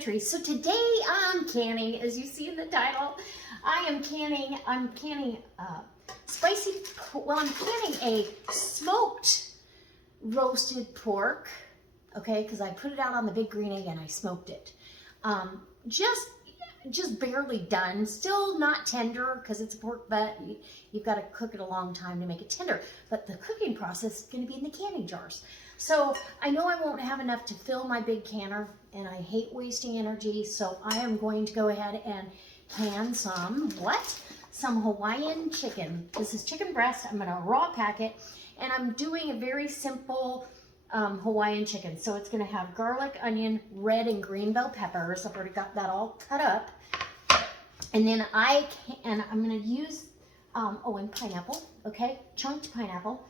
Pantry. So today I'm canning, as you see in the title. I'm canning spicy, well, I'm canning a smoked roasted pork, okay, because I put it out on the big green egg and I smoked it. Just barely done, still not tender because it's a pork butt. You've got to cook it a long time to make it tender, but the cooking process is going to be in the canning jars. So I know I won't have enough to fill my big canner, and I hate wasting energy, so I am going to go ahead and can some Hawaiian chicken. This is chicken breast. I'm going to raw pack it, and I'm doing a very simple Hawaiian chicken. So it's going to have garlic, onion, red and green bell peppers. I've already got that all cut up. And then I'm going to use, and pineapple, okay, chunked pineapple.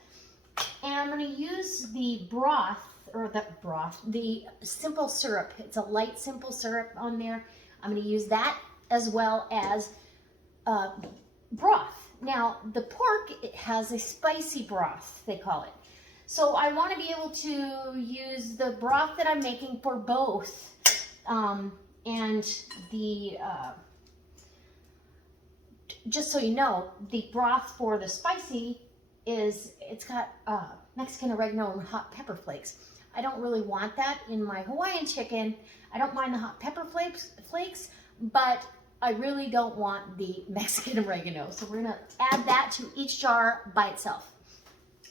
And I'm going to use the the simple syrup. It's a light simple syrup on there. I'm going to use that as well as broth. Now, the pork, it has a spicy broth, they call it. So I want to be able to use the broth that I'm making for both. And just so you know, the broth for the spicy it's got Mexican oregano and hot pepper flakes. I don't really want that in my Hawaiian chicken. I don't mind the hot pepper flakes, but I really don't want the Mexican oregano. So we're gonna add that to each jar by itself.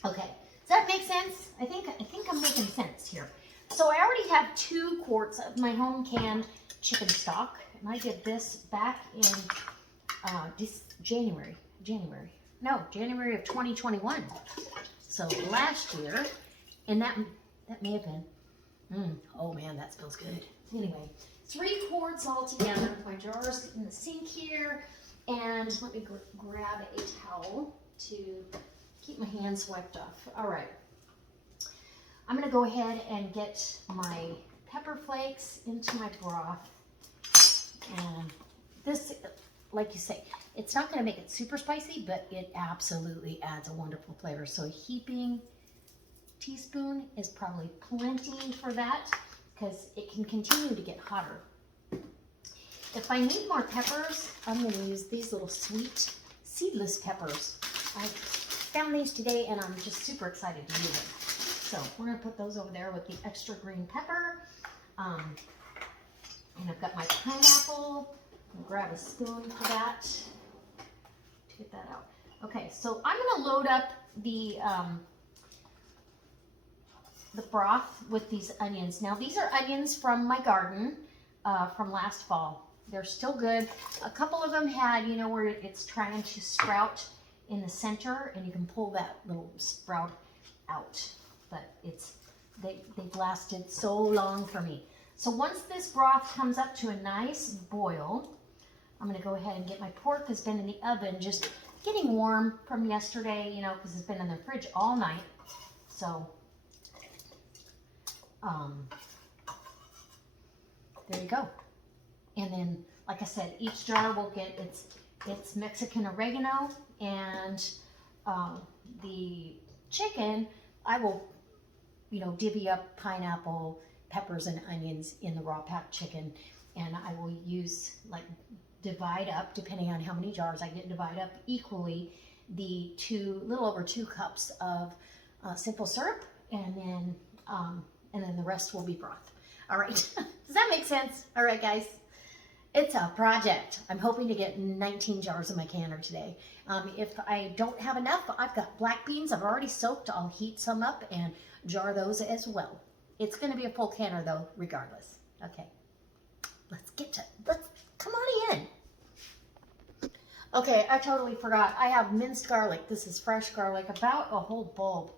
Okay, does that make sense? I think I'm making sense here. So I already have 2 quarts of my home canned chicken stock, and I did this back in January of 2021. So last year, and that may have been, oh man, that smells good. Anyway, 3 quarts all together. My jar's in the sink here, and let me grab a towel to keep my hands wiped off. All right, I'm gonna go ahead and get my pepper flakes into my broth, and this, like you say, it's not going to make it super spicy, but it absolutely adds a wonderful flavor. So a heaping teaspoon is probably plenty for that, because it can continue to get hotter. If I need more peppers, I'm going to use these little sweet seedless peppers. I found these today and I'm just super excited to use them. So we're going to put those over there with the extra green pepper. And I've got my pineapple. I'll grab a spoon for that to get that out. Okay, so I'm going to load up the broth with these onions. Now these are onions from my garden from last fall. They're still good. A couple of them had, you know, where it's trying to sprout in the center, and you can pull that little sprout out. But they've lasted so long for me. So once this broth comes up to a nice boil, I'm going to go ahead and get my pork. Has been in the oven, just getting warm from yesterday, you know, because it's been in the fridge all night. So, there you go. And then, like I said, each jar will get its Mexican oregano, and the chicken, I will, you know, divvy up pineapple, peppers, and onions in the raw packed chicken, and I will use, like, divide up, depending on how many jars I get, divide up equally the little over 2 cups of simple syrup, and then the rest will be broth. All right, does that make sense? All right, guys, it's a project. I'm hoping to get 19 jars in my canner today. If I don't have enough, I've got black beans I've already soaked. I'll heat some up and jar those as well. It's going to be a full canner though, regardless. Okay, let's come on in. Okay, I totally forgot. I have minced garlic. This is fresh garlic, about a whole bulb.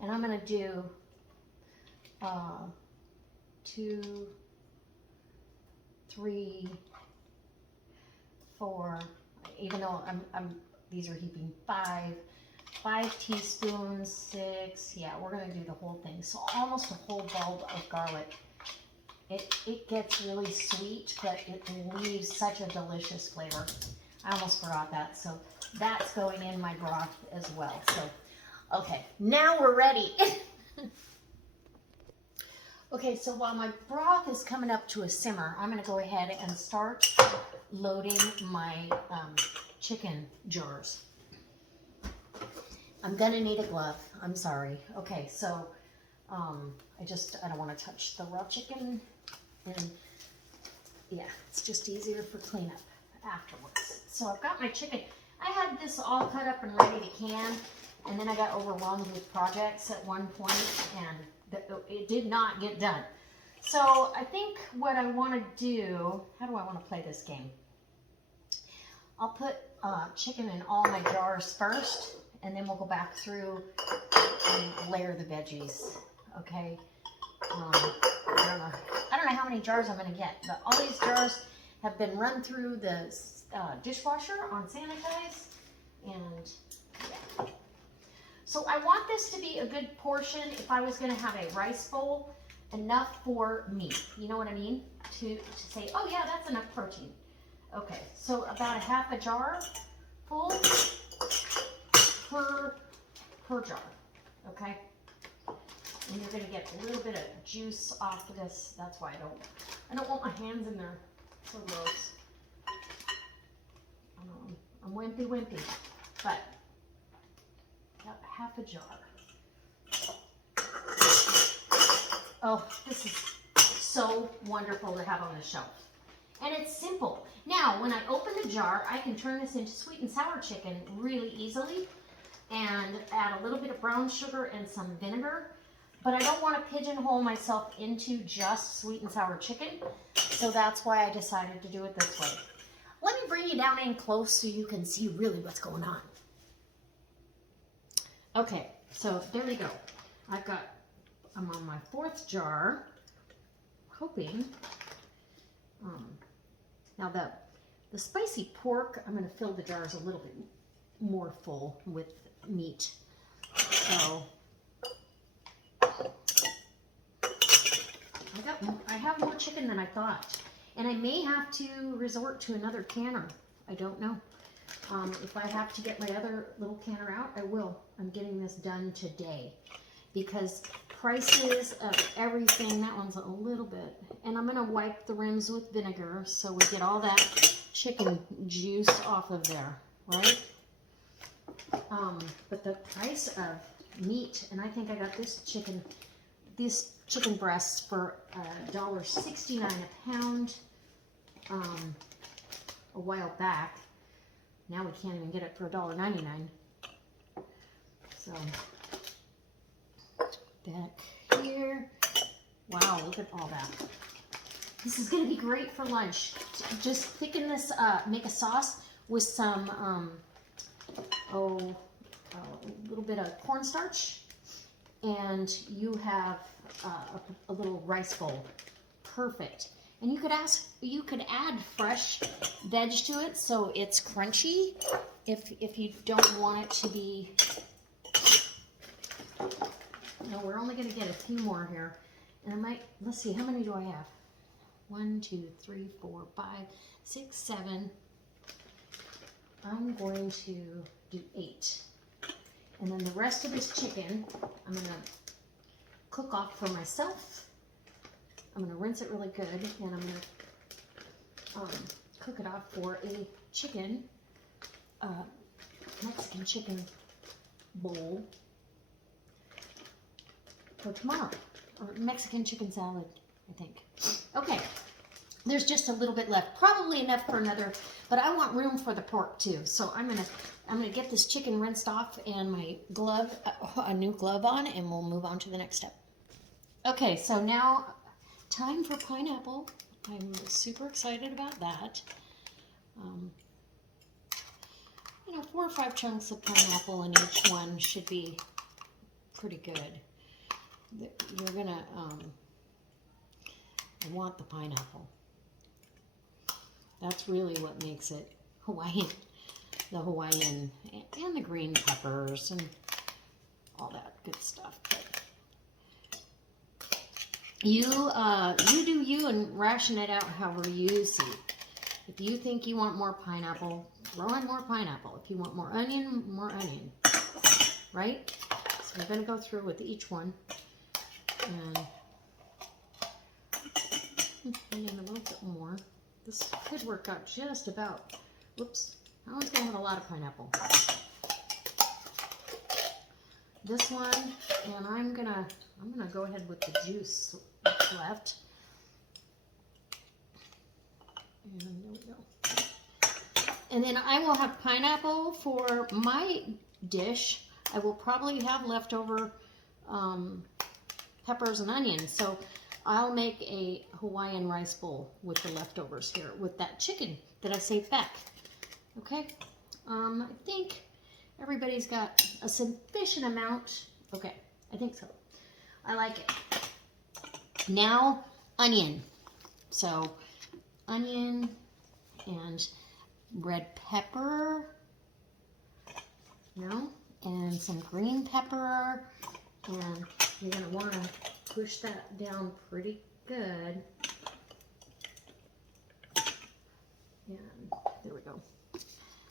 And I'm going to do 2, 3, 4, even though these are heaping, 5 teaspoons, 6, yeah, we're going to do the whole thing. So almost a whole bulb of garlic. It gets really sweet, but it leaves such a delicious flavor. I almost forgot that. So that's going in my broth as well. So, okay, now we're ready. Okay, so while my broth is coming up to a simmer, I'm going to go ahead and start loading my chicken jars. I'm going to need a glove. I'm sorry. Okay, so I don't want to touch the raw chicken, and yeah, it's just easier for cleanup afterwards. So I've got my chicken. I had this all cut up and ready to can, and then I got overwhelmed with projects at one point, and it did not get done. So I think what I want to do, how do I want to play this game? I'll put chicken in all my jars first, and then we'll go back through and layer the veggies, okay? I don't know how many jars I'm going to get, but all these jars have been run through the dishwasher on sanitize, and yeah. So I want this to be a good portion. If I was going to have a rice bowl, enough for me, you know what I mean? To say, oh yeah, that's enough protein. Okay, so about a half a jar full per jar, okay? And you're gonna get a little bit of juice off of this. That's why I don't want my hands in there. So gross. I'm wimpy, but about half a jar. Oh, this is so wonderful to have on the shelf. And it's simple. Now, when I open the jar, I can turn this into sweet and sour chicken really easily and add a little bit of brown sugar and some vinegar. But I don't want to pigeonhole myself into just sweet and sour chicken, so that's why I decided to do it this way. Let me bring you down in close so you can see really what's going on. Okay, so there we go. I'm on my fourth jar, hoping. Now the spicy pork, I'm going to fill the jars a little bit more full with meat. So I have more chicken than I thought, and I may have to resort to another canner. I don't know. If I have to get my other little canner out, I will. I'm getting this done today because prices of everything, that one's a little bit, and I'm going to wipe the rims with vinegar so we get all that chicken juice off of there, right? But the price of meat, and I think I got this chicken breasts for $1.69 a pound a while back. Now we can't even get it for $1.99. So back here, wow, look at all that. This is going to be great for lunch. Just thicken this up, make a sauce with some a little bit of cornstarch, and you have a little rice bowl. Perfect. And you could add fresh veg to it so it's crunchy if you don't want it to be. No, we're only going to get a few more here. And let's see, how many do I have? 1, 2, 3, 4, 5, 6, 7. I'm going to do 8. And then the rest of this chicken, I'm going to cook off for myself. I'm going to rinse it really good, and I'm going to cook it off for a chicken, Mexican chicken bowl for tomorrow, or Mexican chicken salad, I think. Okay, there's just a little bit left, probably enough for another, but I want room for the pork too. So I'm gonna get this chicken rinsed off and my glove, a new glove on, and we'll move on to the next step. Okay, so now time for pineapple. I'm super excited about that. 4 or 5 chunks of pineapple in each one should be pretty good. You're gonna want the pineapple. That's really what makes it Hawaiian. The Hawaiian and the green peppers and all that good stuff. But you do you and ration it out however you see. If you think you want more pineapple, throw in more pineapple. If you want more onion, right? So we're going to go through with each one. And And then a little bit more. This could work out just about. Whoops. That one's going to have a lot of pineapple. This one, and I'm gonna go ahead with the juice that's left. And there we go. And then I will have pineapple for my dish. I will probably have leftover peppers and onions. So I'll make a Hawaiian rice bowl with the leftovers here with that chicken that I saved back. Okay, I think everybody's got a sufficient amount. Okay, I think so. I like it. Now, onion. So, onion and red pepper. And some green pepper. And you're going to want to push that down pretty good. And there we go.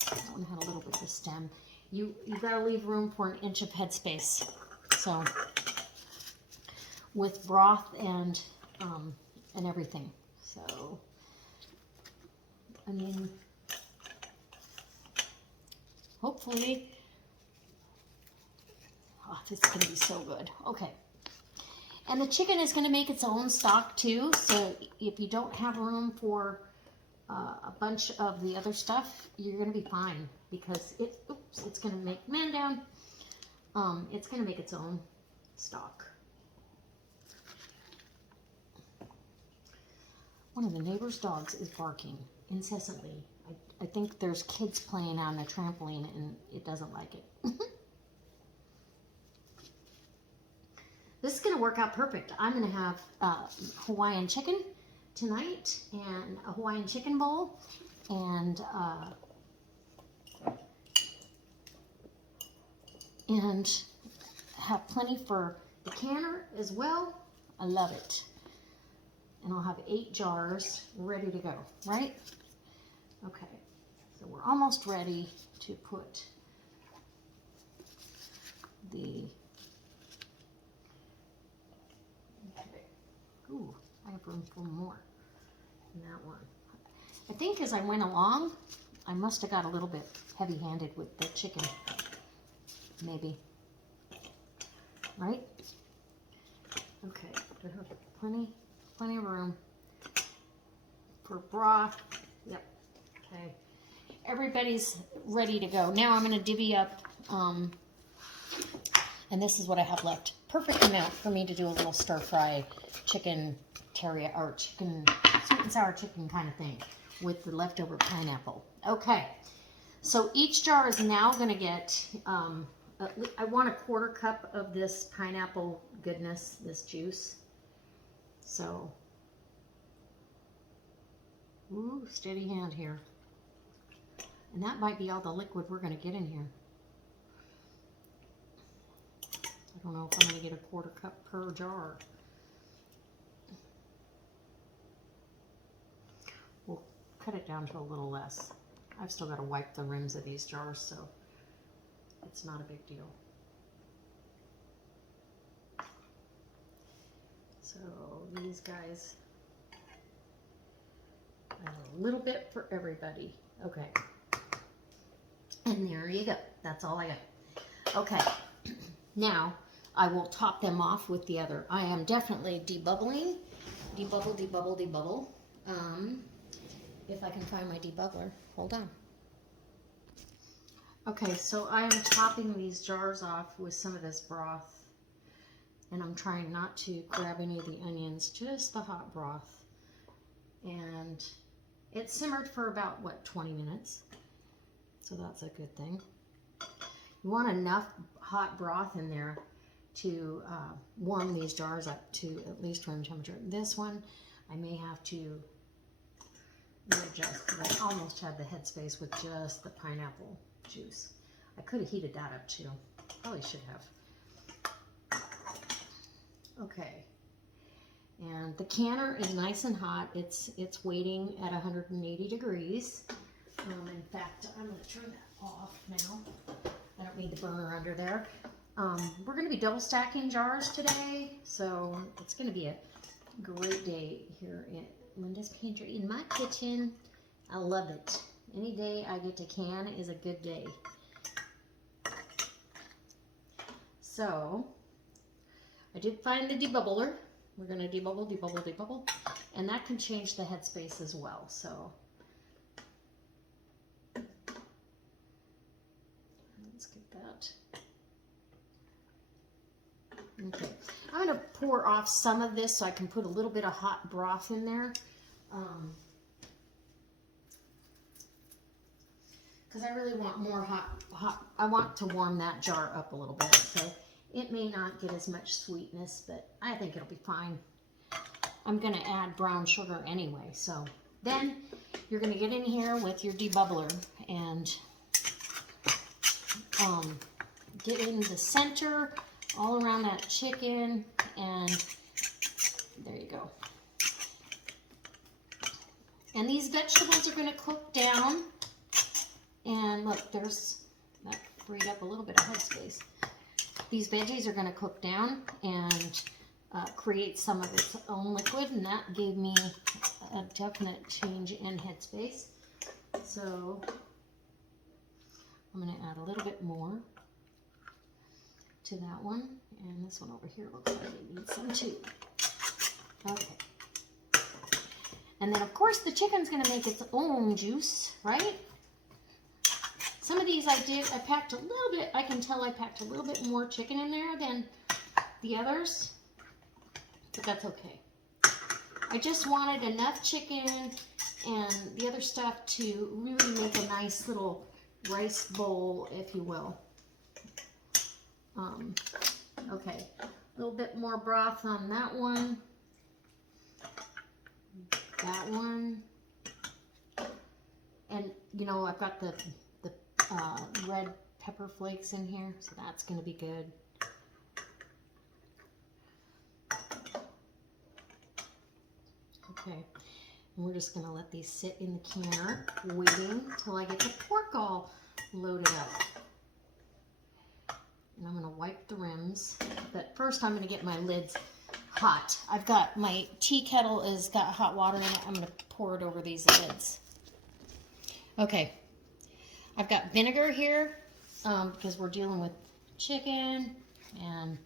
That one had a little bit of stem. You've got to leave room for an inch of headspace. So, with broth and everything. So, I mean, hopefully, this is going to be so good. Okay. And the chicken is going to make its own stock too. So, if you don't have room for a bunch of the other stuff, you're going to be fine because it's going to make, man down, it's going to make its own stock. One of the neighbor's dogs is barking incessantly. I think there's kids playing on a trampoline and it doesn't like it. This is going to work out perfect. I'm going to have Hawaiian chicken tonight and a Hawaiian chicken bowl and have plenty for the canner as well. I love it. And I'll have 8 jars ready to go, right? Okay, so we're almost ready to put the, okay, ooh, I have room for more in that one. I think as I went along, I must have got a little bit heavy-handed with the chicken, maybe, right? Okay, do I have plenty of room for broth? Yep. Okay. Everybody's ready to go. Now I'm going to divvy up, and this is what I have left. Perfect amount for me to do a little stir-fry chicken teriyaki, or chicken, sweet and sour chicken kind of thing with the leftover pineapple. Okay. So each jar is now going to get, I want a 1/4 cup of this pineapple goodness, this juice. So, ooh, steady hand here. And that might be all the liquid we're going to get in here. I don't know if I'm going to get a 1/4 cup per jar. We'll cut it down to a little less. I've still got to wipe the rims of these jars, so it's not a big deal. So these guys, a little bit for everybody. Okay. And there you go. That's all I got. Okay. Now I will top them off with the other. I am definitely debubbling. Debubble, debubble, debubble. If I can find my debubbler. Hold on. Okay, so I am topping these jars off with some of this broth. And I'm trying not to grab any of the onions, just the hot broth. And it simmered for about, what, 20 minutes. So that's a good thing. You want enough hot broth in there to warm these jars up to at least room temperature. This one, I may have to readjust because I almost had the headspace with just the pineapple juice. I could have heated that up too. Probably should have. Okay, and the canner is nice and hot. It's waiting at 180 degrees. In fact, I'm going to turn that off now. I don't need the burner under there. We're going to be double stacking jars today, so it's going to be a great day here Linda's Pantry in my kitchen. I love it. Any day I get to can is a good day. So, I did find the debubbler. We're going to debubble, debubble, debubble. And that can change the headspace as well. So, let's get that. Okay, I'm going to pour off some of this so I can put a little bit of hot broth in there. Because I really want more hot, I want to warm that jar up a little bit. So it may not get as much sweetness, but I think it'll be fine. I'm going to add brown sugar anyway. So then you're going to get in here with your debubbler and get in the center all around that chicken, and there you go. And these vegetables are going to cook down. And look, there's that freed up a little bit of headspace. These veggies are going to cook down and create some of its own liquid, and that gave me a definite change in headspace. So I'm going to add a little bit more to that one, and this one over here looks like it needs some too. Okay. And then of course the chicken's going to make its own juice, right? Some of these I packed a little bit, I can tell I packed a little bit more chicken in there than the others, but that's okay. I just wanted enough chicken and the other stuff to really make a nice little rice bowl, if you will. Okay, a little bit more broth on that one, and you know, I've got the red pepper flakes in here, so that's going to be good. Okay, and we're just going to let these sit in the canner, waiting till I get the pork all loaded up. And I'm going to wipe the rims, but first I'm going to get my lids hot. I've got my tea kettle has got hot water in it. I'm going to pour it over these lids. Okay. I've got vinegar here because we're dealing with chicken, and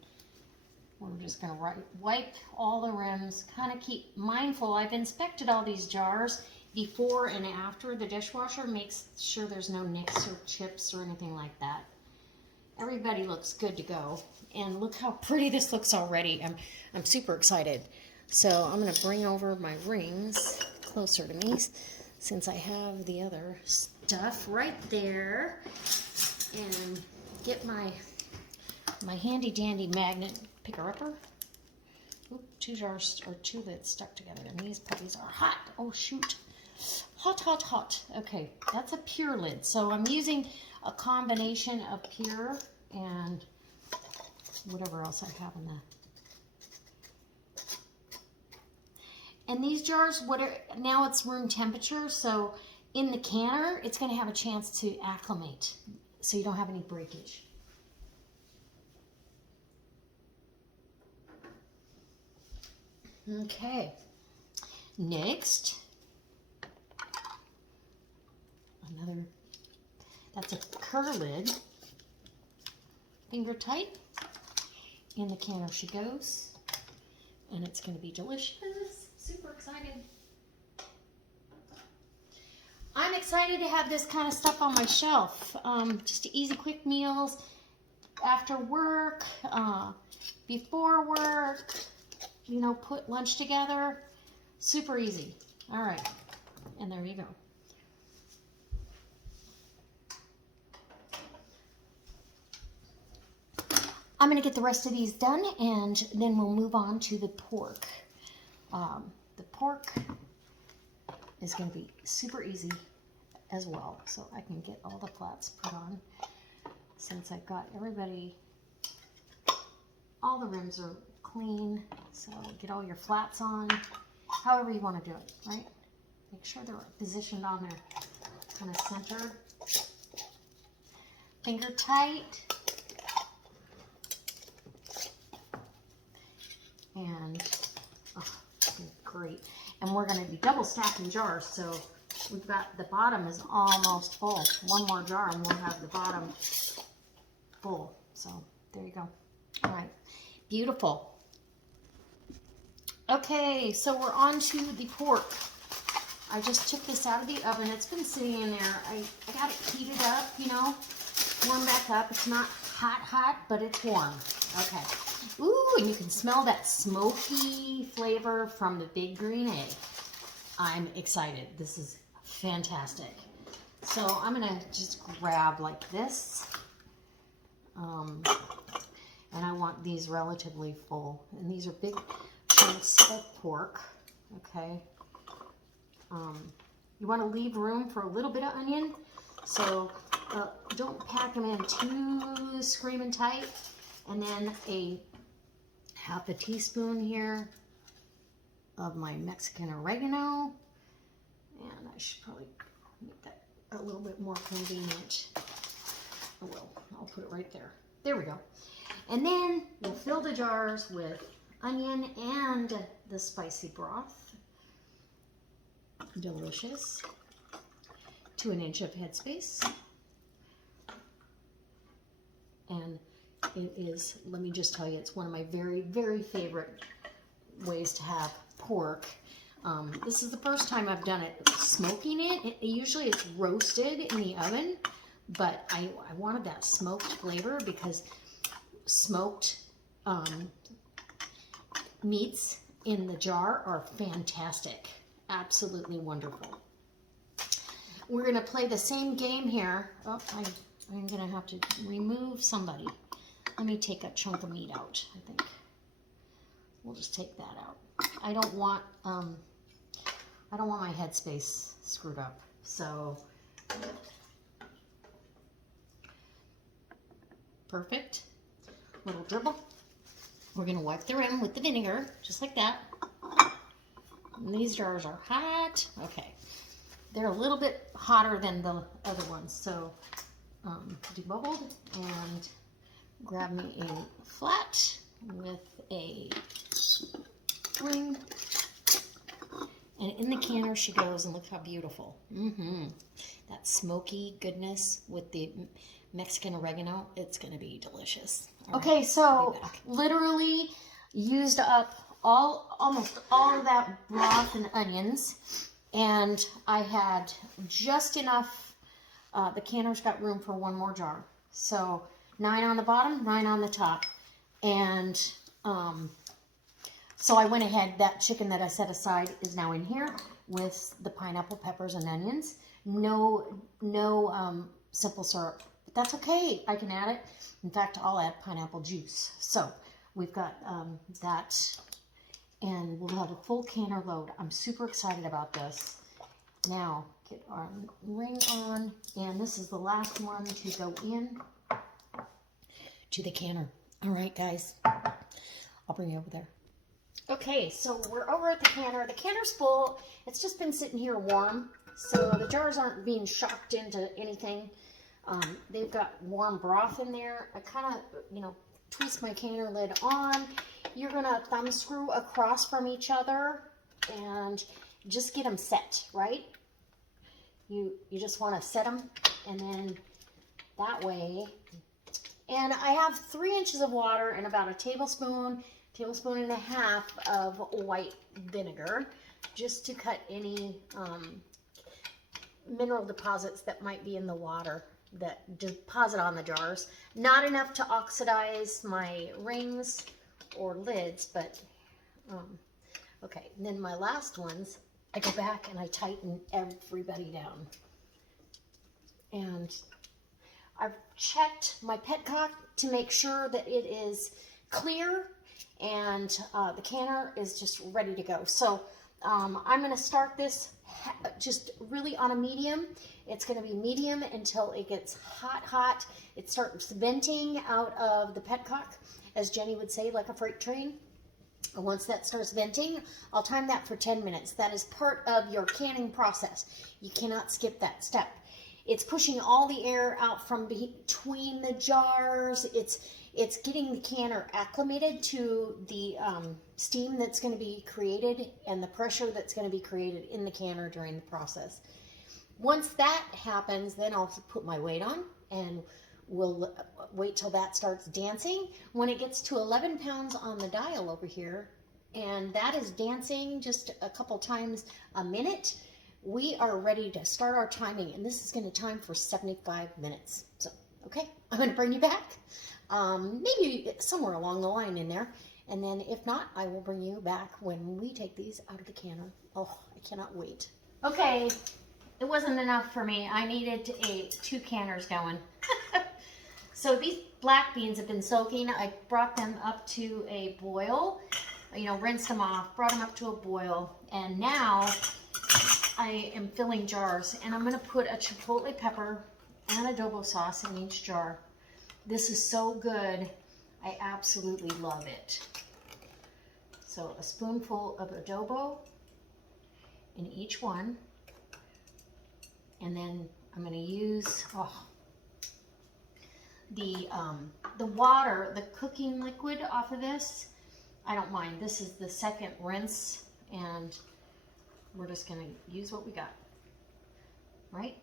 we're just going to wipe all the rims, kind of keep mindful. I've inspected all these jars before and after the dishwasher, makes sure there's no nicks or chips or anything like that. Everybody looks good to go, and look how pretty this looks already. I'm super excited. So I'm going to bring over my rings closer to me since I have the other stuff right there, and get my handy dandy magnet picker-upper. Oop, two jars or two lids stuck together, and these puppies are hot. Oh shoot, hot, hot, hot. Okay, that's a pure lid, so I'm using a combination of pure and whatever else I have in there. And these jars, now it's room temperature, so in the canner, it's going to have a chance to acclimate, so you don't have any breakage. Okay, next, that's a cur lid, finger tight, in the canner she goes, and it's going to be delicious. Super excited. I'm excited to have this kind of stuff on my shelf. Just easy, quick meals after work, before work, you know, put lunch together. Super easy. All right, and there you go. I'm going to get the rest of these done, and then we'll move on to the pork. The pork is going to be super easy as well, so I can get all the flats put on. Since I've got everybody, all the rims are clean, so get all your flats on, however you want to do it, right? Make sure they're positioned on their kind of center. Finger tight. And oh, great. And we're going to be double stacking jars. So we've got the bottom is almost full. One more jar and we'll have the bottom full. So there you go. All right. Beautiful. Okay, so we're on to the pork. I just took this out of the oven. It's been sitting in there. I got it heated up, you know, warm back up. It's not hot, but it's warm. Okay. Ooh, and you can smell that smoky flavor from the big green egg. I'm excited. This is fantastic. So I'm going to just grab like this. And I want these relatively full. And these are big chunks of pork. Okay. You want to leave room for a little bit of onion. So don't pack them in too screaming tight. And then a half a teaspoon here of my Mexican oregano. And I should probably make that a little bit more convenient. I will. I'll put it right there. There we go. And then we'll fill the jars with onion and the spicy broth. Delicious. To an inch of headspace. And it is, let me just tell you, it's one of my very, very favorite ways to have pork. This is the first time I've done it smoking it. Usually it's roasted in the oven, but I wanted that smoked flavor because smoked meats in the jar are fantastic. Absolutely wonderful. We're going to play the same game here. Oh, I'm going to have to remove somebody. Let me take a chunk of meat out, I think. We'll just take that out. I don't want my headspace screwed up. So perfect. Little dribble. We're going to wipe the rim with the vinegar, just like that. And these jars are hot. Okay. They're a little bit hotter than the other ones. So debubbled, and grab me a flat with a ring. And in the canner she goes, and look how beautiful. That smoky goodness with the Mexican oregano. It's going to be delicious. All okay, right, so literally used up almost all of that broth and onions, and I had just enough. The canner's got room for one more jar, so 9 on the bottom, 9 on the top, and so I went ahead. That chicken that I set aside is now in here with the pineapple, peppers, and onions. No simple syrup, but that's okay. I can add it. In fact, I'll add pineapple juice. So we've got that. And we'll have a full canner load. I'm super excited about this. Now, get our ring on. And this is the last one to go in to the canner. All right, guys. I'll bring you over there. Okay, so we're over at the canner. The canner's full. It's just been sitting here warm. So the jars aren't being shocked into anything. They've got warm broth in there. I kind of, twist my canner lid on. You're going to thumb screw across from each other and just get them set, right? You just want to set them, and then that way. And I have 3 inches of water and about a tablespoon and a half of white vinegar, just to cut any mineral deposits that might be in the water that deposit on the jars. Not enough to oxidize my rings or lids, but okay. And then my last ones, I go back and I tighten everybody down. And I've checked my petcock to make sure that it is clear, and the canner is just ready to go. So I'm going to start this just really on a medium. It's going to be medium until it gets hot. It starts venting out of the petcock, as Jenny would say, like a freight train. And once that starts venting, I'll time that for 10 minutes. That is part of your canning process. You cannot skip that step. It's pushing all the air out from between the jars. It's getting the canner acclimated to the steam that's going to be created and the pressure that's going to be created in the canner during the process. Once that happens, then I'll put my weight on and we'll wait till that starts dancing. When it gets to 11 pounds on the dial over here, and that is dancing just a couple times a minute, we are ready to start our timing, and this is going to time for 75 minutes. So, okay, I'm going to bring you back, maybe somewhere along the line in there, and then if not, I will bring you back when we take these out of the canner. Oh, I cannot wait. Okay, it wasn't enough for me. I needed 2 canners going. So these black beans have been soaking. I brought them up to a boil, you know, rinsed them off, brought them up to a boil, and now I am filling jars, and I'm going to put a chipotle pepper and adobo sauce in each jar. This is so good. I absolutely love it. So a spoonful of adobo in each one, and then I'm going to use the water, the cooking liquid off of this. I don't mind. This is the second rinse, and we're just going to use what we got, right?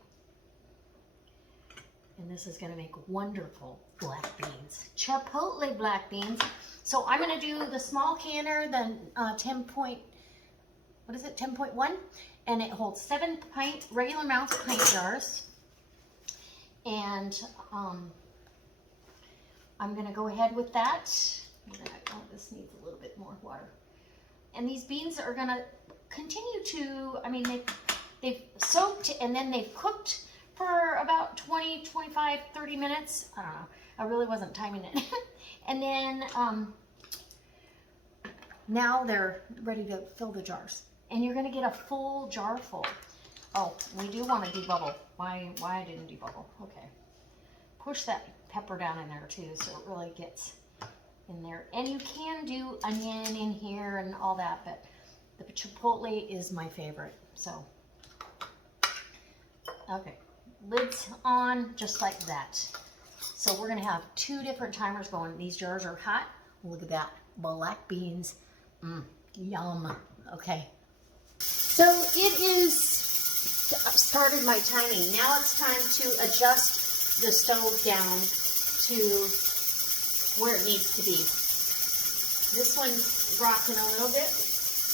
And this is going to make wonderful black beans, chipotle black beans. So I'm going to do the small canner, the 10.1, and it holds 7 regular mounts pint jars. And I'm going to go ahead with that. Oh, this needs a little bit more water. And these beans are going to continue to, I mean, they've soaked and then they've cooked for about 20, 25, 30 minutes. I don't know. I really wasn't timing it. And then now they're ready to fill the jars. And you're going to get a full jar full. Oh, we do want to debubble. Why I didn't debubble. Okay. Push that pepper down in there too so it really gets in there. And you can do onion in here and all that, but the chipotle is my favorite. So, okay. Lids on just like that. So we're going to have 2 different timers going. These jars are hot. Look at that. Black beans. Yum. Okay. So it is started my timing. Now it's time to adjust the stove down to where it needs to be. This one's rocking a little bit.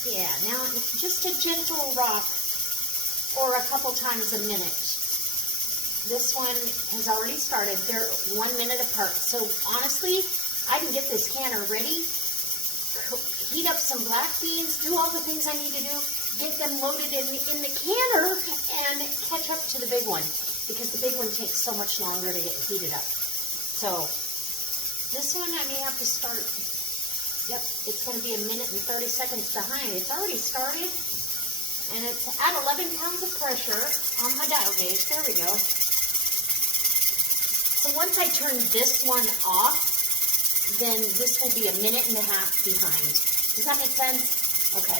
Yeah, now it's just a gentle rock or a couple times a minute. This one has already started. They're 1 minute apart. So honestly, I can get this canner ready, heat up some black beans, do all the things I need to do, get them loaded in the canner, and catch up to the big one, because the big one takes so much longer to get heated up. So this one I may have to start, yep, it's going to be 1 minute and 30 seconds behind. It's already started, and it's at 11 pounds of pressure on my dial gauge. There we go. So once I turn this one off, then this will be 1.5 minutes behind. Does that make sense? Okay.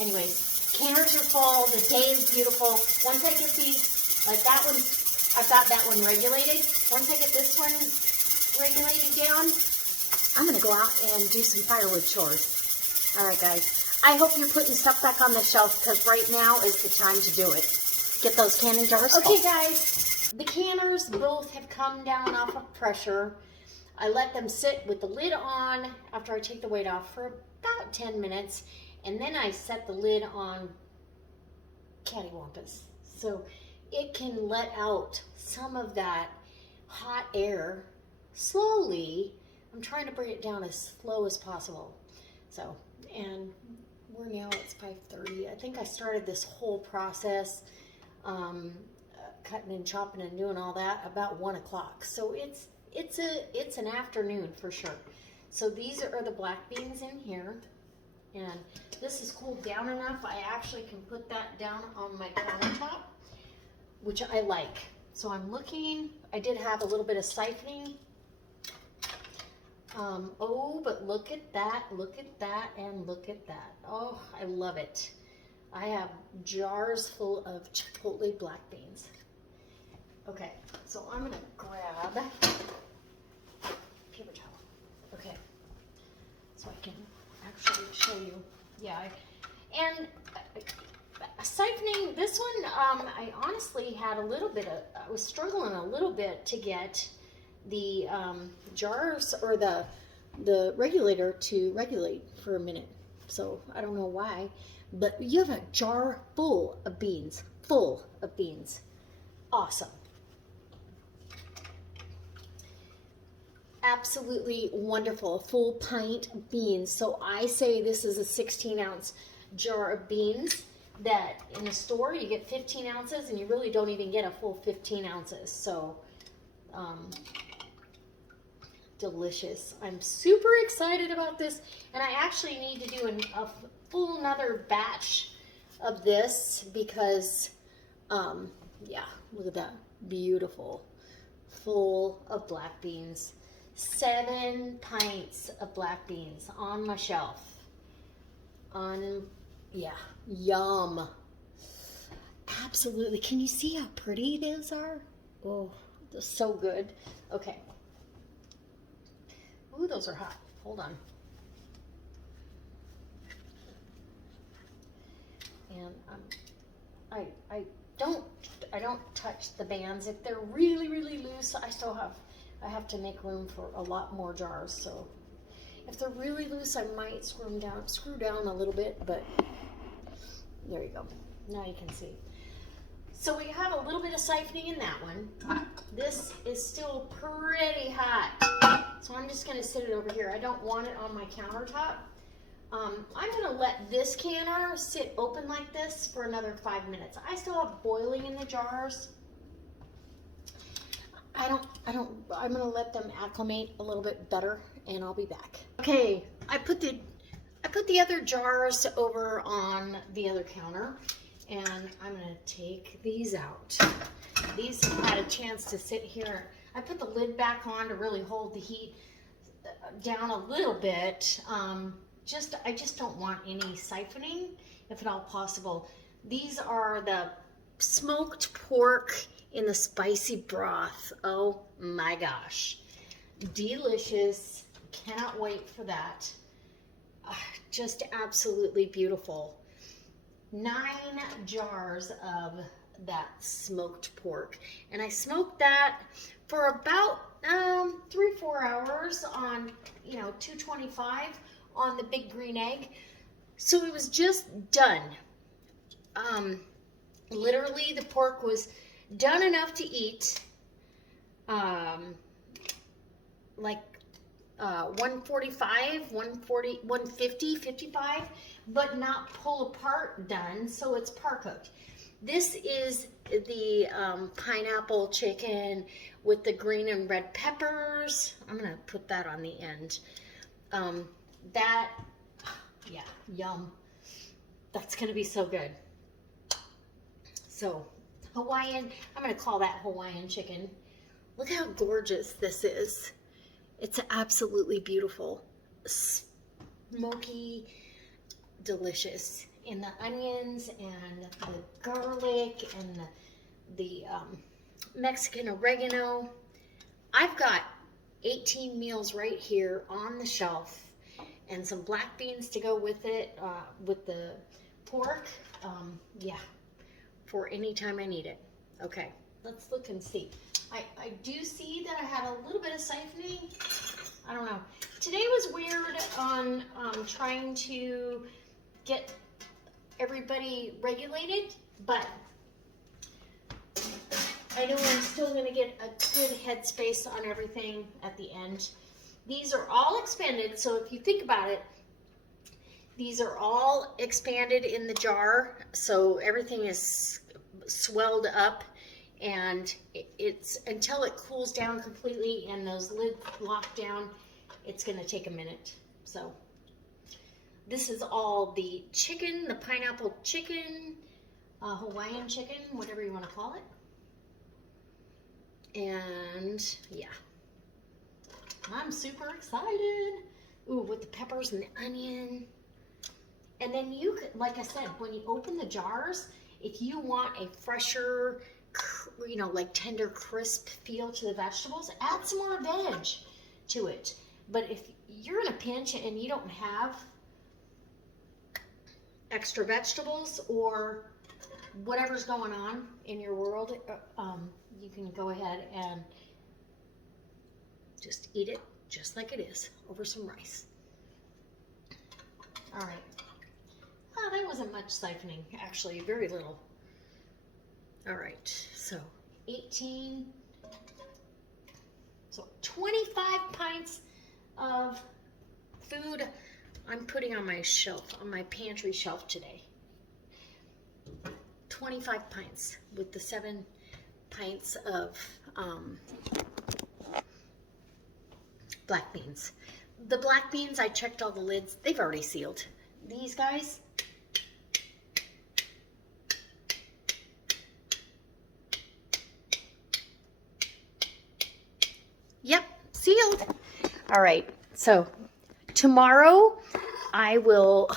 Anyways, canners are full. The day is beautiful. Once I get these, like that one, I've got that one regulated. Once I get this one regulated down, I'm going to go out and do some firewood chores. All right, guys. I hope you're putting stuff back on the shelf, because right now is the time to do it. Get those canning jars full. Okay, guys. The canners both have come down off of pressure. I let them sit with the lid on after I take the weight off for about 10 minutes. And then I set the lid on cattywampus, so it can let out some of that hot air slowly. I'm trying to bring it down as slow as possible. So, and we're now, it's 5:30. I think I started this whole process, cutting and chopping and doing all that about 1 o'clock. So it's an afternoon for sure. So these are the black beans in here. And this is cooled down enough, I actually can put that down on my countertop, which I like. So I'm looking, I did have a little bit of siphoning. Oh, but look at that, and look at that. Oh, I love it. I have jars full of chipotle black beans. Okay, so I'm gonna grab paper towel. Okay, so I can actually show you. Yeah, and siphoning this one, I honestly had a little bit of, I was struggling a little bit to get the jars or the regulator to regulate for a minute. So I don't know why, but you have a jar full of beans, Awesome. Absolutely wonderful, full pint of beans. So I say this is a 16-ounce jar of beans that in the store you get 15 ounces and you really don't even get a full 15 ounces. So delicious. I'm super excited about this, and I actually need to do a full another batch of this because yeah, look at that, beautiful, full of black beans. 7 pints of black beans on my shelf. Yeah, yum. Absolutely. Can you see how pretty those are? Oh, they're so good. Okay. Ooh, those are hot. Hold on. And I don't touch the bands. If they're really, really loose, I have to make room for a lot more jars. So if they're really loose, I might screw down a little bit, but there you go. Now you can see. So we have a little bit of siphoning in that one. This is still pretty hot. So I'm just gonna sit it over here. I don't want it on my countertop. I'm gonna let this canner sit open like this for another 5 minutes. I still have boiling in the jars. I'm gonna let them acclimate a little bit better and I'll be back. Okay, I put the other jars over on the other counter and I'm gonna take these out. These have had a chance to sit here. I put the lid back on to really hold the heat down a little bit. I just don't want any siphoning, if at all possible. These are the smoked pork in the spicy broth. Oh my gosh. Delicious. Cannot wait for that. Just absolutely beautiful. 9 jars of that smoked pork. And I smoked that for about 3-4 hours on 225 on the big green egg. So it was just done. Literally the pork was done enough to eat, like 145, 140, 150, 55, but not pull apart done, so it's par cooked. This is the pineapple chicken with the green and red peppers. I'm gonna put that on the end. Yeah, yum. That's gonna be so good. So Hawaiian, I'm gonna call that Hawaiian chicken. Look how gorgeous this is. It's absolutely beautiful. Smoky, delicious. In the onions and the garlic and the Mexican oregano. I've got 18 meals right here on the shelf and some black beans to go with it, with the pork. Yeah, for any time I need it. Okay, let's look and see. I do see that I had a little bit of siphoning. I don't know. Today was weird on trying to get everybody regulated, but I know I'm still going to get a good headspace on everything at the end. These are all expanded, so if you think about it, these are all expanded in the jar, so everything is swelled up, and it's until it cools down completely and those lids lock down, it's going to take a minute. So this is all the chicken, the pineapple chicken, Hawaiian chicken, whatever you want to call it. And yeah, I'm super excited. Ooh, with the peppers and the onion. And then you could, like I said, when you open the jars, if you want a fresher you know, like tender, crisp feel to the vegetables, add some more veg to it. But if you're in a pinch and you don't have extra vegetables or whatever's going on in your world, you can go ahead and just eat it just like it is over some rice. All right. Oh, that wasn't much siphoning, actually, very little. All right, so 18, so 25 pints of food I'm putting on my shelf, on my pantry shelf today. 25 pints with the 7 pints of black beans. The black beans, I checked all the lids. They've already sealed. These guys, yep, sealed. All right, so tomorrow I will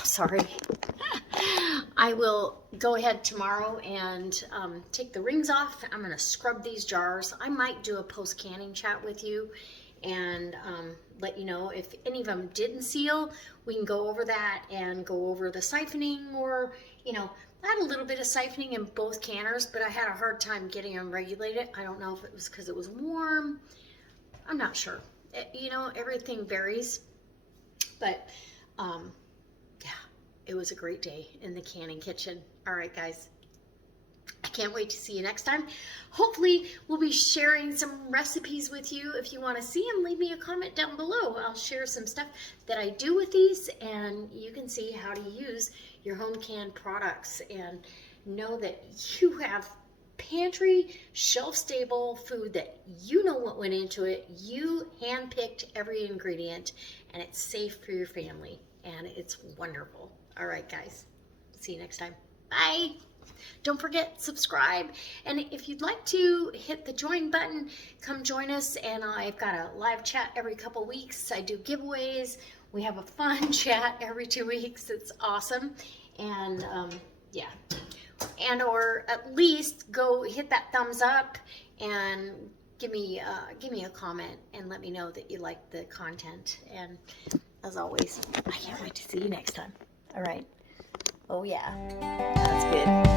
go ahead tomorrow and take the rings off. I'm going to scrub these jars. I might do a post-canning chat with you and let you know if any of them didn't seal. We can go over that and go over the siphoning, or, you know, I had a little bit of siphoning in both canners, but I had a hard time getting them regulated. I don't know if it was because it was warm. I'm not sure. You know, everything varies. But, yeah, it was a great day in the canning kitchen. All right, guys. I can't wait to see you next time. Hopefully, we'll be sharing some recipes with you. If you want to see them, leave me a comment down below. I'll share some stuff that I do with these, and you can see how to use your home canned products and know that you have pantry, shelf-stable food that you know what went into it. You handpicked every ingredient, and it's safe for your family, and it's wonderful. All right, guys. See you next time. Bye. Don't forget, subscribe, and if you'd like to hit the join button, come join us. And I've got a live chat every couple weeks. I do giveaways. We have a fun chat every 2 weeks. It's awesome. And yeah, and or at least go hit that thumbs up and give me a comment and let me know that you like the content. And as always, I can't wait to see you next time. All right. Oh yeah, that's good.